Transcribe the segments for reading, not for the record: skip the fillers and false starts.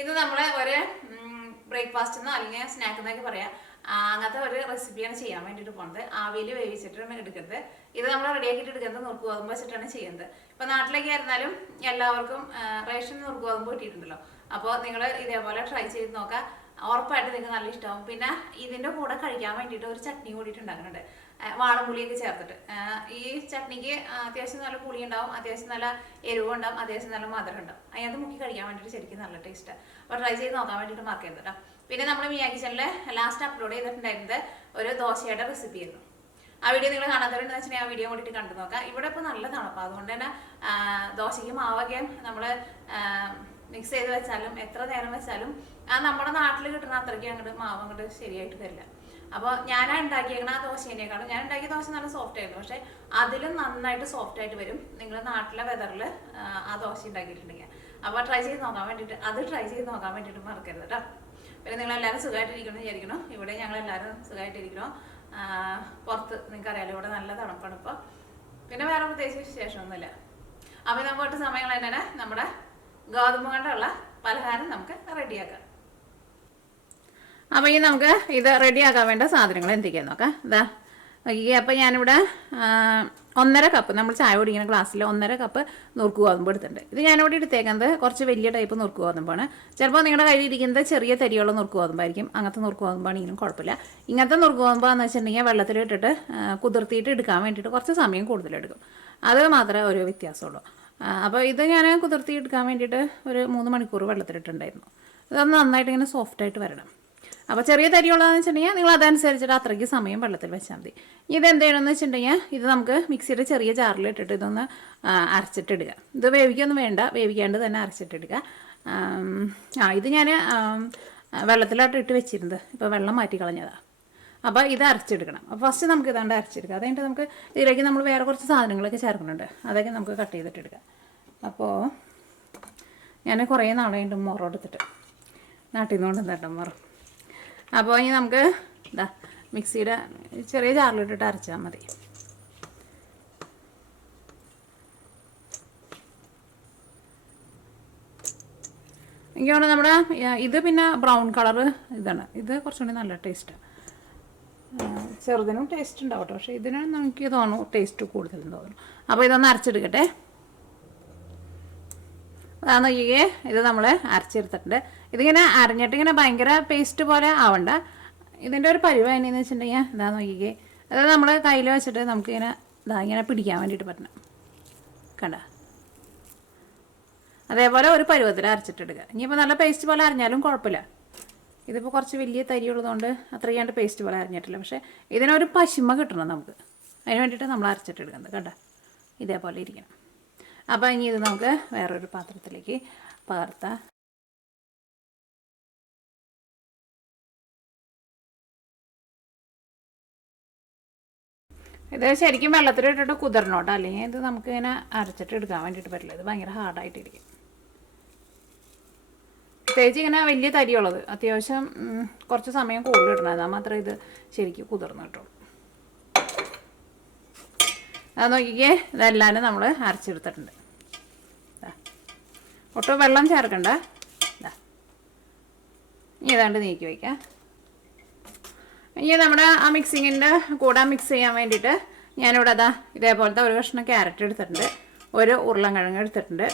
ഇത് നമ്മളെ ഒരു ബ്രേക്ക്ഫാസ്റ്റ് എന്നോ അല്ലെങ്കിൽ സ്നാക്ക് എന്നൊക്കെ പറയാം. അങ്ങനത്തെ ഒരു റെസിപ്പിയാണ് ചെയ്യാൻ വേണ്ടിയിട്ട് പോകുന്നത്. ആവിയിൽ വേവിച്ചിട്ടാണ് എടുക്കുന്നത്. ഇത് നമ്മൾ റെഡിയാക്കിയിട്ട് എടുക്കുന്നത് നുറുക്ക് ഗോതമ്പ് വെച്ചിട്ടാണ് ചെയ്യുന്നത്. ഇപ്പം നാട്ടിലേക്ക് ആയിരുന്നാലും എല്ലാവർക്കും റേഷൻ നുറുക്ക് ഗോതമ്പ് കിട്ടിയിട്ടുണ്ടല്ലോ. അപ്പോൾ നിങ്ങൾ ഇതേപോലെ ട്രൈ ചെയ്ത് നോക്കാം. ഉറപ്പായിട്ട് നിങ്ങൾക്ക് നല്ല ഇഷ്ടമാവും. പിന്നെ ഇതിൻ്റെ കൂടെ കഴിക്കാൻ വേണ്ടിയിട്ട് ഒരു ചട്നി കൂടിയിട്ട് ഉണ്ടാക്കുന്നുണ്ട്, വാളംപുളിയൊക്കെ ചേർത്തിട്ട്. ഈ ചട്നിക്ക് അത്യാവശ്യം നല്ല പുളി ഉണ്ടാവും, അത്യാവശ്യം നല്ല എരിവ് ഉണ്ടാവും, അത്യാവശ്യം നല്ല മധുരം ഉണ്ടാവും. അതിനകത്ത് മുക്കി കഴിക്കാൻ വേണ്ടിയിട്ട് ശരിക്കും നല്ല ടേസ്റ്റാണ്. അപ്പോൾ ട്രൈ ചെയ്ത് നോക്കാൻ വേണ്ടിയിട്ട് മറക്കരുത് കേട്ടോ. പിന്നെ നമ്മൾ മിയാക്കി ചാനലിൽ ലാസ്റ്റ് അപ്ലോഡ് ചെയ്തിട്ടുണ്ടായിരുന്നത് ഒരു ദോശയുടെ റെസിപ്പി ആയിരുന്നു. ആ വീഡിയോ നിങ്ങൾ കാണാത്തവരുണ്ടെന്ന് വെച്ചിട്ടുണ്ടെങ്കിൽ ആ വീഡിയോ കൂടിയിട്ട് കണ്ടു നോക്കാം. ഇവിടെ ഇപ്പോൾ നല്ല തണുപ്പാണ്, അതുകൊണ്ട് തന്നെ ദോശയ്ക്ക് മാവൊക്കെ നമ്മൾ മിക്സ് ചെയ്ത് വെച്ചാലും എത്ര നേരം വെച്ചാലും നമ്മുടെ നാട്ടിൽ കിട്ടുന്ന അത്രയ്ക്ക് അങ്ങോട്ട് മാവ് അങ്ങോട്ട് ശരിയായിട്ട് വരില്ല. അപ്പോൾ ഞാൻ ഉണ്ടാക്കിയേക്കണ ആ ദോശേനേക്കാളും ഞാൻ ഉണ്ടാക്കിയ ദോശ നല്ല സോഫ്റ്റ് ആയിരുന്നു, പക്ഷെ അതിലും നന്നായിട്ട് സോഫ്റ്റ് ആയിട്ട് വരും നിങ്ങൾ നാട്ടിലെ വെതറിൽ ആ ദോശ ഉണ്ടാക്കിയിട്ടുണ്ടെങ്കിൽ. അപ്പോൾ ട്രൈ ചെയ്ത് നോക്കാൻ വേണ്ടിയിട്ട് മറക്കരുത് കേട്ടോ. പിന്നെ നിങ്ങളെല്ലാവരും സുഖമായിട്ടിരിക്കണം വിചാരിക്കണം. ഇവിടെ ഞങ്ങളെല്ലാവരും സുഖമായിട്ടിരിക്കണം. പുറത്ത് നിങ്ങൾക്കറിയാലോ ഇവിടെ നല്ല തണുപ്പാണ് ഇപ്പോൾ. പിന്നെ വേറെ പ്രത്യേകിച്ച് വിശേഷമൊന്നുമില്ല. അപ്പോൾ നമുക്ക് സമയങ്ങൾ തന്നെ നമ്മുടെ ഗോതമ്പ് കൊണ്ടുള്ള പലഹാരം നമുക്ക് റെഡിയാക്കാം. അപ്പോൾ ഈ നമുക്ക് ഇത് റെഡിയാക്കാൻ വേണ്ട സാധനങ്ങൾ എന്തൊക്കെയാന്ന് നോക്കാം. ഇതാ നോക്കിക്കേ. അപ്പോൾ ഞാനിവിടെ 1.5 കപ്പ് നമ്മൾ ചായ കുടിക്കുന്ന ഗ്ലാസ്സിൽ 1.5 കപ്പ് നുറുക്ക് ഗോതമ്പ് എടുത്തിട്ടുണ്ട്. ഇത് ഞാനിവിടെ എടുത്തേക്കുന്നത് കുറച്ച് വലിയ ടൈപ്പ് നുറുക്ക് ഗോതമ്പാണ്. ചിലപ്പോൾ നിങ്ങളുടെ കയ്യിൽ ഇരിക്കുന്നത് ചെറിയ തരിയുള്ള നുറുക്ക് ഗോതമ്പായിരിക്കും. അങ്ങനത്തെ നുറുക്ക് ഗോതമ്പാണെങ്കിലും കുഴപ്പമില്ല. ഇങ്ങനത്തെ നുറുക്ക് ഗോതമ്പാന്ന് വെച്ചിട്ടുണ്ടെങ്കിൽ വെള്ളത്തിലിട്ടിട്ട് കുതിർത്തിയിട്ട് എടുക്കാൻ വേണ്ടിയിട്ട് കുറച്ച് സമയം കൂടുതലെടുക്കും. അത് മാത്രമേ ഒരു വ്യത്യാസമുള്ളൂ. അപ്പോൾ ഇത് ഞാൻ കുതിർത്തി എടുക്കാൻ വേണ്ടിയിട്ട് ഒരു 3 മണിക്കൂർ വെള്ളത്തിലിട്ടുണ്ടായിരുന്നു. ഇതൊന്ന് നന്നായിട്ട് ഇങ്ങനെ സോഫ്റ്റായിട്ട് വരണം. അപ്പോൾ ചെറിയ തരിയുള്ളതെന്ന് വെച്ചിട്ടുണ്ടെങ്കിൽ നിങ്ങൾ അതനുസരിച്ചിട്ട് അത്രയ്ക്ക് സമയം വെള്ളത്തിൽ വെച്ചാൽ മതി. ഇത് എന്ത് ചെയ്യണമെന്ന് വെച്ചിട്ടുണ്ടെങ്കിൽ ഇത് നമുക്ക് മിക്സിയുടെ ചെറിയ ജാറിലിട്ടിട്ട് ഇതൊന്ന് അരച്ചിട്ടിടുക. ഇത് വേവിക്കൊന്നും വേണ്ട, വേവിക്കാണ്ട് തന്നെ അരച്ചിട്ടിടുക. ഇത് ഞാൻ വെള്ളത്തിലോട്ട് ഇട്ട് വെച്ചിരുന്നത്, ഇപ്പോൾ വെള്ളം മാറ്റി കളഞ്ഞതാണ്. അപ്പോൾ ഇത് അരച്ചെടുക്കണം. അപ്പോൾ ഫസ്റ്റ് നമുക്ക് ഇതാണ്ട് അരച്ചെടുക്കുക. അത് കഴിഞ്ഞിട്ട് നമുക്ക് ഇതിലേക്ക് നമ്മൾ വേറെ കുറച്ച് സാധനങ്ങളൊക്കെ ചേർക്കുന്നുണ്ട്, അതൊക്കെ നമുക്ക് കട്ട് ചെയ്തിട്ടെടുക്കാം. അപ്പോൾ ഞാൻ കുറേ നാളായിട്ട് മുറ എടുത്തിട്ട് നാട്ടിൽ നിന്ന് കൊണ്ടുവന്നിട്ട് മുറ. അപ്പോൾ ഇനി നമുക്ക് ഇതാ മിക്സിയുടെ ചെറിയ ജാറിലിട്ടിട്ട് അരച്ചാൽ മതി. എനിക്കാണ് നമ്മുടെ ഇത് പിന്നെ ബ്രൗൺ കളറ് ഇതാണ്. ഇത് കുറച്ചുകൂടി നല്ല ടേസ്റ്റാണ്. ചെറുതിനും ടേസ്റ്റ് ഉണ്ടാവും കേട്ടോ, പക്ഷേ ഇതിന് നമുക്ക് തോന്നുന്നു ടേസ്റ്റ് കൂടുതലെന്ന് തോന്നുന്നു. അപ്പോൾ ഇതൊന്ന് അരച്ചെടുക്കട്ടെ. അതാന്ന് നോക്കിയേ, ഇത് നമ്മൾ അരച്ചെടുത്തിട്ടുണ്ട്. ഇതിങ്ങനെ അരഞ്ഞിട്ടിങ്ങനെ ഭയങ്കര പേസ്റ്റ് പോലെ ആവണ്ട. ഇതിൻ്റെ ഒരു പരിവം എന്നു വെച്ചിട്ടുണ്ടെങ്കിൽ ഇതാ നോക്കിയേ, അത് നമ്മൾ കയ്യിൽ വെച്ചിട്ട് നമുക്കിങ്ങനെ ഇങ്ങനെ പിടിക്കാൻ വേണ്ടിയിട്ട് പറ്റണം. കണ്ട അതേപോലെ ഒരു പരുവത്തിൽ അരച്ചിട്ടെടുക്കുക. ഇനിയിപ്പോൾ നല്ല പേസ്റ്റ് പോലെ അരഞ്ഞാലും കുഴപ്പമില്ല. ഇതിപ്പോൾ കുറച്ച് വലിയ തരി ഉള്ളതുകൊണ്ട് അത്രയ്യാണ്ട് പേസ്റ്റ് പോലെ അരഞ്ഞിട്ടില്ല, പക്ഷേ ഇതിനൊരു പശിമ കിട്ടണം നമുക്ക്. അതിന് വേണ്ടിയിട്ട് നമ്മൾ അരച്ചിട്ടെടുക്കുന്നത്. കണ്ട ഇതേപോലെ ഇരിക്കണം. അപ്പോൾ ഇനി ഇത് നമുക്ക് വേറൊരു പാത്രത്തിലേക്ക് പകർത്താം. ഇത് ശരിക്കും വെള്ളത്തിലിട്ടിട്ട് കുതിർന്നോട്ടോ, അല്ലെങ്കിൽ ഇത് നമുക്ക് ഇങ്ങനെ അരച്ചിട്ട് എടുക്കാൻ വേണ്ടിയിട്ട് പറ്റില്ല. ഇത് ഭയങ്കര ഹാർഡായിട്ടിരിക്കും. പ്രത്യേകിച്ച് ഇങ്ങനെ വലിയ തരിയുള്ളത് അത്യാവശ്യം കുറച്ച് സമയം കൂടുതൽ ഇടണം, എന്നാൽ മാത്രമേ ഇത് ശരിക്കും കുതിർന്ന് കിട്ടുള്ളൂ. അത് നോക്കിക്കേ, ഇതെല്ലാവരും നമ്മൾ അരച്ചെടുത്തിട്ടുണ്ട്. ഒട്ടും വെള്ളം ചേർക്കണ്ട. ഇനി ഏതാണ്ട് നീക്കി വയ്ക്കാം. ഇനി നമ്മുടെ ആ മിക്സിങ്ങിൻ്റെ കൂടെ മിക്സ് ചെയ്യാൻ വേണ്ടിയിട്ട് ഞാനിവിടെ ഇതേപോലത്തെ ഒരു കഷ്ണം ക്യാരറ്റ് എടുത്തിട്ടുണ്ട്, ഒരു ഉരുളൻകിഴങ്ങ് എടുത്തിട്ടുണ്ട്.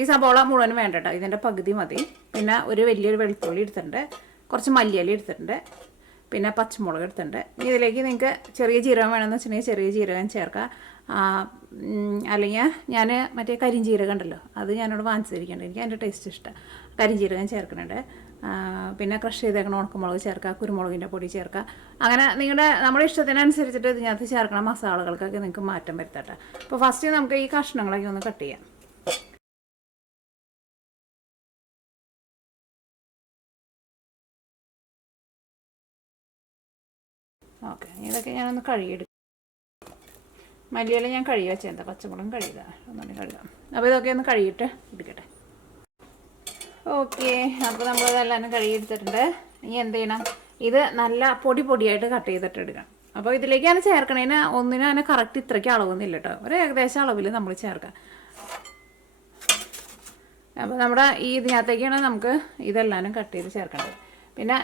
ഈ സബോള മുഴുവനും വേണ്ട കേട്ടോ, ഇതിൻ്റെ പകുതി മതി. പിന്നെ ഒരു വലിയൊരു വെളുത്തുള്ളി എടുത്തിട്ടുണ്ട്, കുറച്ച് മല്ലിയില എടുത്തിട്ടുണ്ട്, പിന്നെ പച്ചമുളക് എടുത്തിട്ടുണ്ട്. ഇതിലേക്ക് നിങ്ങൾക്ക് ചെറിയ ജീരകം വേണമെന്ന് വെച്ചിട്ടുണ്ടെങ്കിൽ ചെറിയ ജീരകം ചേർക്കാം. അല്ലെങ്കിൽ ഞാൻ മറ്റേ കരിഞ്ജീരകം ഉണ്ടല്ലോ, അത് ഞാനിവിടെ വാങ്ങിച്ചിരിക്കുന്നുണ്ട്. എനിക്ക് അതിൻ്റെ ടേസ്റ്റ് ഇഷ്ടമാണ്. കരിഞ്ജീരകം ചേർക്കുന്നുണ്ട്. പിന്നെ ക്രഷ് ചെയ്തേക്കണ ഉണക്കമുളക് ചേർക്കുക, കുരുമുളകിൻ്റെ പൊടി ചേർക്കുക. അങ്ങനെ നമ്മുടെ ഇഷ്ടത്തിനനുസരിച്ചിട്ട് ഇതിനകത്ത് ചേർക്കണ മസാലകൾക്കൊക്കെ നിങ്ങൾക്ക് മാറ്റം വരുത്തട്ടെ. അപ്പോൾ ഫസ്റ്റ് നമുക്ക് ഈ കഷ്ണങ്ങളൊക്കെ ഒന്ന് കട്ട് ചെയ്യാം. ഓക്കെ, ഇതൊക്കെ ഞാനൊന്ന് കഴുകിയെടുക്കും. മല്ലിയില ഞാൻ കഴുകി വെച്ചെന്താ, പച്ചമുളകും കഴുകുക, ഒന്നുകൂടി കഴുകാം. അപ്പോൾ ഇതൊക്കെ ഒന്ന് കഴുകിയിട്ട് എടുക്കട്ടെ. ഓക്കെ, അപ്പോൾ നമ്മളിതെല്ലാം കഴുകിയെടുത്തിട്ടുണ്ട്. ഇനി എന്ത് ചെയ്യണം, ഇത് നല്ല പൊടിയായിട്ട് കട്ട് ചെയ്തിട്ട് എടുക്കണം. അപ്പോൾ ഇതിലേക്ക് ഞാൻ ചേർക്കണേന് ഒന്നിനും അതിന് കറക്റ്റ് ഇത്രയ്ക്ക് അളവൊന്നുമില്ല കേട്ടോ, ഒരു ഏകദേശം അളവിൽ നമ്മൾ ചേർക്കാം. അപ്പോൾ നമ്മുടെ ഈ ഇതിനകത്തേക്കാണ് നമുക്ക് ഇതെല്ലാനും കട്ട് ചെയ്ത് ചേർക്കേണ്ടത്. പിന്നെ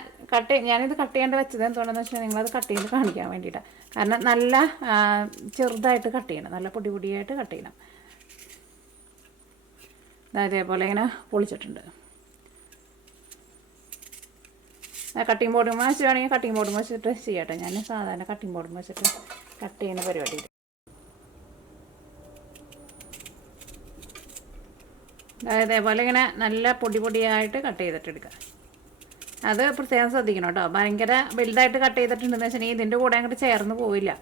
ഞാനിത് കട്ട് ചെയ്യേണ്ട വെച്ചത് എന്തുകൊണ്ടെന്ന് വെച്ചാൽ നിങ്ങളത് കട്ട് ചെയ്ത് കാണിക്കാൻ വേണ്ടിയിട്ടാണ്. കാരണം നല്ല ചെറുതായിട്ട് കട്ട് ചെയ്യണം, നല്ല പൊടി പൊടിയായിട്ട് കട്ട് ചെയ്യണം. അതേപോലെ ഇങ്ങനെ പൊളിച്ചിട്ടുണ്ട്. കട്ടിങ് ബോർഡ് വെച്ച് വേണമെങ്കിൽ കട്ടിങ് ബോർഡ് വെച്ചിട്ട് ചെയ്യട്ടെ. ഞാൻ സാധാരണ കട്ടിങ് ബോർഡ് വെച്ചിട്ട് കട്ട് ചെയ്യുന്ന പരിപാടി. അതേപോലെ ഇങ്ങനെ നല്ല പൊടി പൊടിയായിട്ട് കട്ട് ചെയ്തിട്ടെടുക്കുക. അത് പ്രത്യേകം ശ്രദ്ധിക്കണം കേട്ടോ. ഭയങ്കര വലുതായിട്ട് കട്ട് ചെയ്തിട്ടുണ്ടെന്ന് വെച്ചിട്ടുണ്ടെങ്കിൽ ഇതിൻ്റെ കൂടെ അങ്ങോട്ട് ചേർന്ന് പോവില്ല.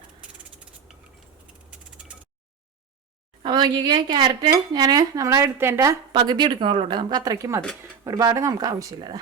അപ്പോൾ നോക്കിക്കേ, ക്യാരറ്റ് ഞാൻ നമ്മളെ എടുത്തതിൻ്റെ പകുതി എടുക്കുന്നുള്ളൂ കേട്ടോ. നമുക്ക് അത്രയ്ക്കും മതി, ഒരുപാട് നമുക്ക് ആവശ്യമില്ല.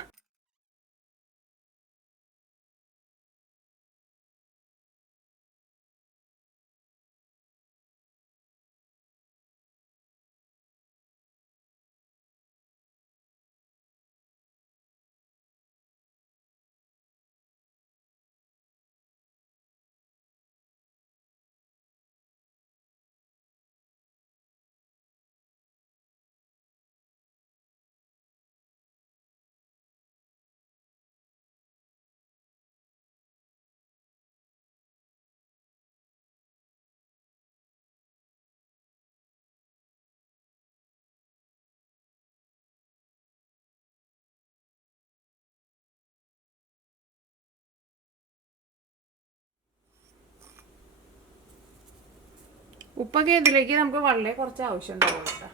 ഉപ്പൊക്കെ ഇതിലേക്ക് നമുക്ക് വളരെ കുറച്ച് ആവശ്യം ഉണ്ടാവുള്ളൂ കേട്ടോ.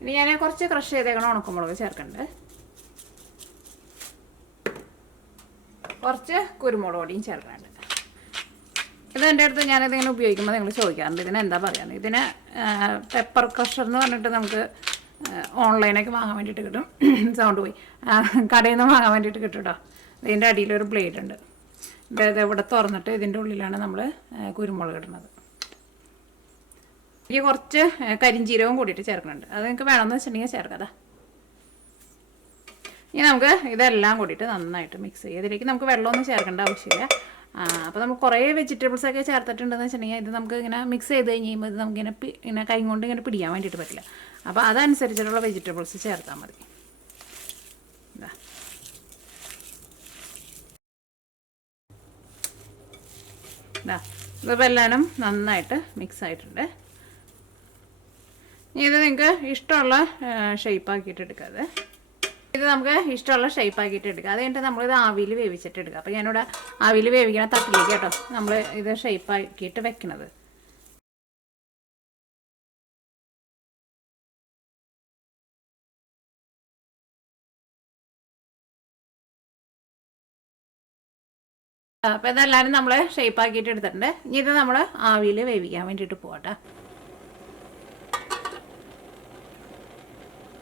ഇനി ഞാൻ കുറച്ച് ക്രഷ് ചെയ്തേക്കണം ഉണക്കമുളക് ചേർക്കണ്ട്. കുറച്ച് കുരുമുളക് പൊടിയും ചേർക്കാനുണ്ട്. ഇത് എൻ്റെ അടുത്ത് ഞാനിതിങ്ങനെ ഉപയോഗിക്കുമ്പോൾ നിങ്ങൾ ചോദിക്കാറുണ്ട് ഇതിന് എന്താ പറയുന്നത്. ഇതിന് പെപ്പർ ക്രഷർ എന്ന് പറഞ്ഞിട്ട് നമുക്ക് ഓൺലൈനൊക്കെ വാങ്ങാൻ വേണ്ടിയിട്ട് കിട്ടും. സൗണ്ട് പോയി, കടയിൽ നിന്ന് വാങ്ങാൻ വേണ്ടിയിട്ട് കിട്ടും കേട്ടോ. ഇതിൻ്റെ അടിയിലൊരു ബ്ലേഡ് ഉണ്ട്. ഇത് ഇവിടെ തുറന്നിട്ട് ഇതിൻ്റെ ഉള്ളിലാണ് നമ്മൾ കുരുമുളക് ഇടുന്നത്. എനിക്ക് കുറച്ച് കരിഞ്ചീരവും കൂടിയിട്ട് ചേർക്കുന്നുണ്ട്. അത് നിങ്ങൾക്ക് വേണമെന്ന് വെച്ചിട്ടുണ്ടെങ്കിൽ ചേർക്കാതെ. ഇനി നമുക്ക് ഇതെല്ലാം കൂടിയിട്ട് നന്നായിട്ട് മിക്സ് ചെയ്യുക. ഇതിലേക്ക് നമുക്ക് വെള്ളമൊന്നും ചേർക്കേണ്ട ആവശ്യമില്ല. അപ്പോൾ നമുക്ക് കുറേ വെജിറ്റബിൾസൊക്കെ ചേർത്തിട്ടുണ്ടെന്ന് വെച്ചിട്ടുണ്ടെങ്കിൽ ഇത് നമുക്ക് ഇങ്ങനെ മിക്സ് ചെയ്ത് കഴിയുമ്പോൾ ഇത് നമുക്കിങ്ങനെ ഇങ്ങനെ കൈ കൊണ്ട് ഇങ്ങനെ പിടിക്കാൻ വേണ്ടിയിട്ട് പറ്റില്ല. അപ്പോൾ അതനുസരിച്ചിട്ടുള്ള വെജിറ്റബിൾസ് ചേർത്താൽ മതി. ഇതിപ്പോൾ എല്ലാവരും നന്നായിട്ട് മിക്സ് ആയിട്ടുണ്ട്. ഇത് നിങ്ങൾക്ക് ഇഷ്ടമുള്ള ഷേപ്പാക്കിയിട്ട് എടുക്കാതെ, ഇത് നമുക്ക് ഇഷ്ടമുള്ള ഷേപ്പാക്കിയിട്ട് എടുക്കുക. അത് കഴിഞ്ഞിട്ട് നമ്മളിത് ആവിയിൽ വേവിച്ചിട്ട് എടുക്കുക. അപ്പോൾ ഞാനിവിടെ ആവിയിൽ വേവിക്കണ തട്ടിലേക്ക് കേട്ടോ നമ്മൾ ഇത് ഷേപ്പാക്കിയിട്ട് വെക്കണത്. അപ്പോൾ ഇതെല്ലാവരും നമ്മൾ ഷേപ്പാക്കിയിട്ട് എടുത്തിട്ടുണ്ട്. ഇനി ഇത് നമ്മൾ ആവിയിൽ വേവിക്കാൻ വേണ്ടിയിട്ട് പോകട്ടെ.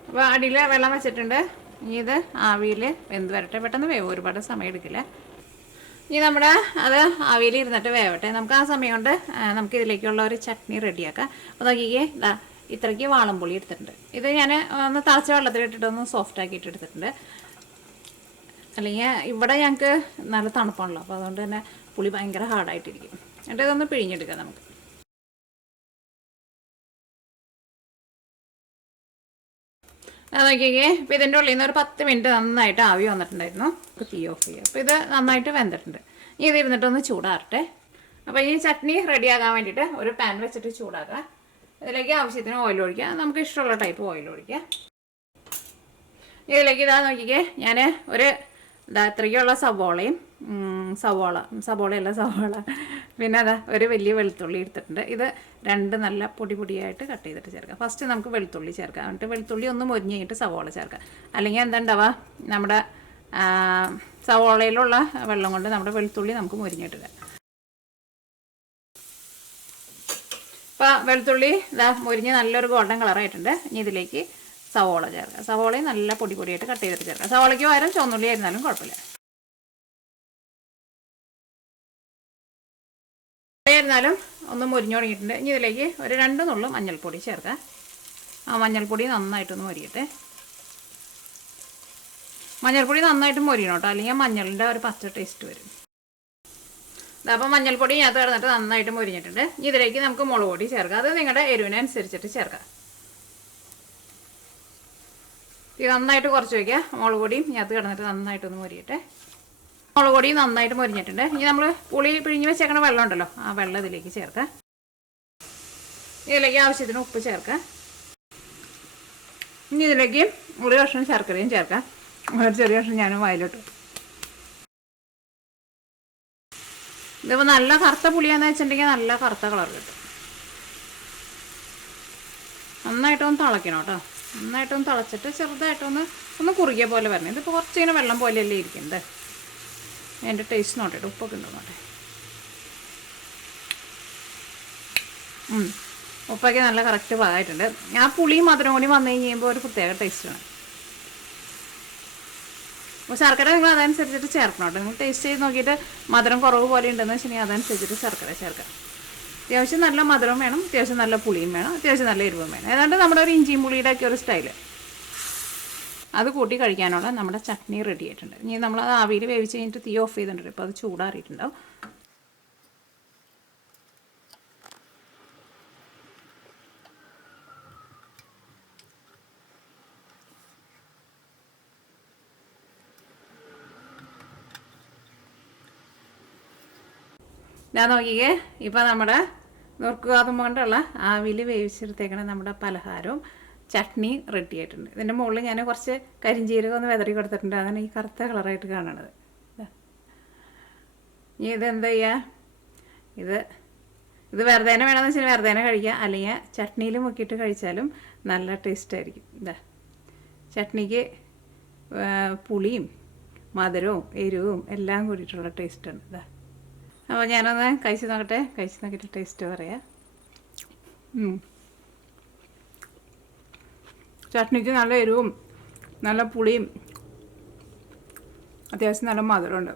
അപ്പോൾ അടിയിൽ വെള്ളം വെച്ചിട്ടുണ്ട്. ഇനി ഇത് ആവിയിൽ വെന്ത് വരട്ടെ. പെട്ടെന്ന് വേവും, ഒരുപാട് സമയം എടുക്കില്ല. ഇനി നമ്മുടെ അത് ആവിയിൽ ഇരുന്നിട്ട് വേവട്ടെ. നമുക്ക് ആ സമയം കൊണ്ട് നമുക്ക് ഇതിലേക്കുള്ള ഒരു ചട്നി റെഡിയാക്കാം. അപ്പോൾ നോക്കിക്കേ, ഇതാ ഇത്രയ്ക്ക് വാളംപുളി എടുത്തിട്ടുണ്ട്. ഇത് ഞാൻ ഒന്ന് തിളച്ച വെള്ളത്തിലിട്ടിട്ടൊന്ന് സോഫ്റ്റ് ആക്കിയിട്ട് എടുത്തിട്ടുണ്ട്. അല്ലെങ്കിൽ ഇവിടെ ഞങ്ങൾക്ക് നല്ല തണുപ്പാണല്ലോ, അപ്പോൾ അതുകൊണ്ട് തന്നെ പുളി ഭയങ്കര ഹാർഡായിട്ടിരിക്കും. എന്നിട്ട് ഇതൊന്ന് പിഴിഞ്ഞെടുക്കാം നമുക്ക്. അത് നോക്കിക്കേ, ഇപ്പോൾ ഇതിൻ്റെ ഉള്ളിൽ നിന്ന് ഒരു 10 മിനിറ്റ് നന്നായിട്ട് ആവി വന്നിട്ടുണ്ടായിരുന്നു. തീ ഓഫ് ചെയ്യുക. അപ്പോൾ ഇത് നന്നായിട്ട് വെന്തിട്ടുണ്ട്. ഇനി ഇത് ഇരുന്നിട്ടൊന്ന് ചൂടാറട്ടെ. അപ്പോൾ ഈ ചട്നി റെഡിയാക്കാൻ വേണ്ടിയിട്ട് ഒരു പാൻ വെച്ചിട്ട് ചൂടാക്കുക. ഇതിലേക്ക് ആവശ്യത്തിന് ഓയിൽ ഒഴിക്കുക. നമുക്ക് ഇഷ്ടമുള്ള ടൈപ്പ് ഓയിൽ ഒഴിക്കുക. ഇതിലേക്ക് ഇതാ നോക്കിക്കേ, ഞാൻ ഒരു ഇത്രയ്ക്കുള്ള സവോള, പിന്നെ അതാ ഒരു വലിയ വെളുത്തുള്ളി എടുത്തിട്ടുണ്ട്. ഇത് 2 നല്ല പൊടി പൊടിയായിട്ട് കട്ട് ചെയ്തിട്ട് ചേർക്കാം. ഫസ്റ്റ് നമുക്ക് വെളുത്തുള്ളി ചേർക്കാം. എന്നിട്ട് വെളുത്തുള്ളി ഒന്ന് മൊരിഞ്ഞ് കഴിഞ്ഞിട്ട് സവോള ചേർക്കാം. അല്ലെങ്കിൽ എന്താ ഉണ്ടാവുക, നമ്മുടെ സവോളയിലുള്ള വെള്ളം കൊണ്ട് നമ്മുടെ വെളുത്തുള്ളി നമുക്ക് മൊരിഞ്ഞിട്ടില്ല. അപ്പോൾ വെളുത്തുള്ളി ഇതാ മൊരിഞ്ഞ് നല്ലൊരു ഗോൾഡൻ കളറായിട്ടുണ്ട്. ഇനി ഇതിലേക്ക് സവോള ചേർക്കുക. സവോളയും നല്ല പൊടി പൊടിയായിട്ട് കട്ട് ചെയ്തിട്ട് ചേർക്കുക. സവോളയ്ക്ക് പകരം ചുവന്നുള്ളി ആയിരുന്നാലും കുഴപ്പമില്ല. ആയിരുന്നാലും ഒന്ന് മുരിഞ്ഞു തുടങ്ങിയിട്ടുണ്ട്. ഇനി ഇതിലേക്ക് ഒരു 2 നുള്ളു മഞ്ഞൾപ്പൊടി ചേർക്കുക. ആ മഞ്ഞൾപ്പൊടി നന്നായിട്ടൊന്ന് മൊരിയട്ടെ. മഞ്ഞൾപ്പൊടി നന്നായിട്ട് മൊരിയണം കേട്ടോ, അല്ലെങ്കിൽ മഞ്ഞളിൻ്റെ ഒരു പച്ച ടേസ്റ്റ് വരും. അപ്പോൾ മഞ്ഞൾപ്പൊടി ഞാൻ കിടന്നിട്ട് നന്നായിട്ട് മൊരിഞ്ഞിട്ടുണ്ട്. ഇനി ഇതിലേക്ക് നമുക്ക് മുളക് പൊടി ചേർക്കാം. അത് നിങ്ങളുടെ എരിവിനനുസരിച്ചിട്ട് ചേർക്കാം. ഇത് നന്നായിട്ട് കുറച്ച് വയ്ക്കുക. മുളക് പൊടിയും ഇതിനകത്ത് കിടന്നിട്ട് നന്നായിട്ടൊന്ന് മൊരിയട്ടെ. മുളക് പൊടി നന്നായിട്ട് മൊരിഞ്ഞിട്ടുണ്ട്. ഇനി നമ്മൾ പുളി പിഴിഞ്ഞ് വെച്ചേക്കണ വെള്ളം ഉണ്ടല്ലോ, ആ വെള്ളം ഇതിലേക്ക് ചേർക്കുക. ഇതിലേക്ക് ആവശ്യത്തിന് ഉപ്പ് ചേർക്കുക. ഇനി ഇതിലേക്ക് ഒരു കഷ്ണം ശർക്കരയും ചേർക്കാം. ഒരു ചെറിയ കഷ്ണം ഞാൻ വായിലിട്ടു. ഇതിപ്പോൾ നല്ല കറുത്ത പുളിയാന്ന് വെച്ചിട്ടുണ്ടെങ്കിൽ നല്ല കറുത്ത കളർ കിട്ടും. നന്നായിട്ടൊന്ന് തിളയ്ക്കണം കേട്ടോ. നന്നായിട്ടൊന്ന് തിളച്ചിട്ട് ചെറുതായിട്ടൊന്ന് കുറുകിയ പോലെ വരണം. ഇതിപ്പോൾ കുറച്ചിങ്ങനെ വെള്ളം പോലെയല്ലേ ഇരിക്കുന്നത്. എൻ്റെ ടേസ്റ്റ് നോട്ടെ, ഉപ്പൊക്കെ ഉണ്ടോ നോട്ടെ. ഉപ്പൊക്കെ നല്ല കറക്റ്റ് പാകമായിട്ടുണ്ട്. ആ പുളിയും മധുരം കൂടി വന്നു കഴിയുമ്പോൾ ഒരു പ്രത്യേക ടേസ്റ്റാണ്. അപ്പോൾ ശർക്കര നിങ്ങൾ അതനുസരിച്ചിട്ട് ചേർക്കണം കേട്ടോ. നിങ്ങൾ ടേസ്റ്റ് ചെയ്ത് നോക്കിയിട്ട് മധുരം കുറവ് പോലെ ഉണ്ടെന്ന് വെച്ചിട്ടുണ്ടെങ്കിൽ അതനുസരിച്ചിട്ട് ശർക്കര ചേർക്കാം. അത്യാവശ്യം നല്ല മധുരവും വേണം, അത്യാവശ്യം നല്ല പുളിയും വേണം, അത്യാവശ്യം നല്ല എരിവും വേണം. ഏതാണ്ട് നമ്മുടെ ഒരു ഇഞ്ചിയും പുളിയുടെ ഒക്കെ ഒരു സ്റ്റൈല്. അത് കൂട്ടി കഴിക്കാനുള്ള നമ്മുടെ ചട്നി റെഡി ആയിട്ടുണ്ട്. ഇനി നമ്മൾ അത് ആവിയിൽ വേവിച്ച് കഴിഞ്ഞിട്ട് തീ ഓഫ് ചെയ്തിട്ടുണ്ട്. ഇപ്പോൾ അത് ചൂടാറിയിട്ടുണ്ടാവും. ഞാൻ നോക്കിക്കേ, ഇപ്പം നമ്മുടെ നുറുക്കുഗോതമ്പ് കൊണ്ടുള്ള ആവിയിൽ വേവിച്ചെടുത്തേക്കണ നമ്മുടെ പലഹാരവും ചട്നി റെഡി ആയിട്ടുണ്ട്. ഇതിൻ്റെ മുകളിൽ ഞാൻ കുറച്ച് കരിഞ്ചീരകം ഒന്ന് വെതറി കൊടുത്തിട്ടുണ്ട്. അങ്ങനെ ഈ കറുത്ത കളറായിട്ട് കാണണത്. ഇനി ഇതെന്താ ചെയ്യുക, ഇത് വെറുതെ വേണമെന്ന് വെച്ചാൽ വെറുതെ കഴിക്കുക, അല്ലെങ്കിൽ ചട്നിയിൽ മുക്കിയിട്ട് കഴിച്ചാലും നല്ല ടേസ്റ്റായിരിക്കും. ചട്നിക്ക് പുളിയും മധുരവും എരിവും എല്ലാം കൂടിയിട്ടുള്ള ടേസ്റ്റാണ്. അപ്പോൾ ഞാനൊന്ന് കഴിച്ച് നോക്കട്ടെ. കഴിച്ച് നോക്കിയിട്ട് ടേസ്റ്റ് പറയാം. ചട്നിക്ക് നല്ല എരിവും നല്ല പുളിയും അത്യാവശ്യം നല്ല മധുരമുണ്ട്.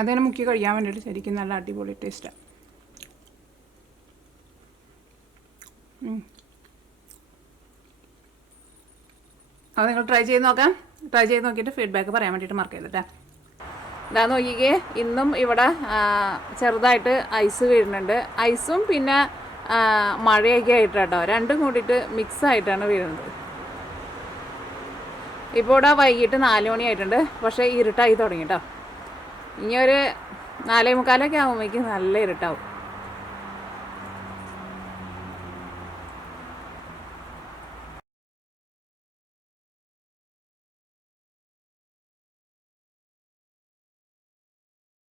അതിനെ മുക്കി കഴിക്കാൻ വേണ്ടിയിട്ട് ശരിക്കും നല്ല അടിപൊളി ടേസ്റ്റാണ്. അത് നിങ്ങൾ ട്രൈ ചെയ്ത് നോക്കാം. ട്രൈ ചെയ്ത് നോക്കിയിട്ട് ഫീഡ്ബാക്ക് പറയാൻ വേണ്ടിയിട്ട് മറക്കരുത് കേട്ടോ. ഇതാ നോക്കിക്കേ, ഇന്നും ഇവിടെ ചെറുതായിട്ട് ഐസ് വീഴുന്നുണ്ട്. ഐസും പിന്നെ മഴയൊക്കെ ആയിട്ട് കേട്ടോ, രണ്ടും കൂടിയിട്ട് മിക്സായിട്ടാണ് വീഴുന്നത്. ഇപ്പോൾ ഇവിടെ വൈകിട്ട് 4 മണിയായിട്ടുണ്ട്. പക്ഷേ ഇരുട്ടായി തുടങ്ങി കേട്ടോ. ഇനി ഒരു 4:45 ആകുമ്പോഴേക്കും നല്ല ഇരുട്ടാവും.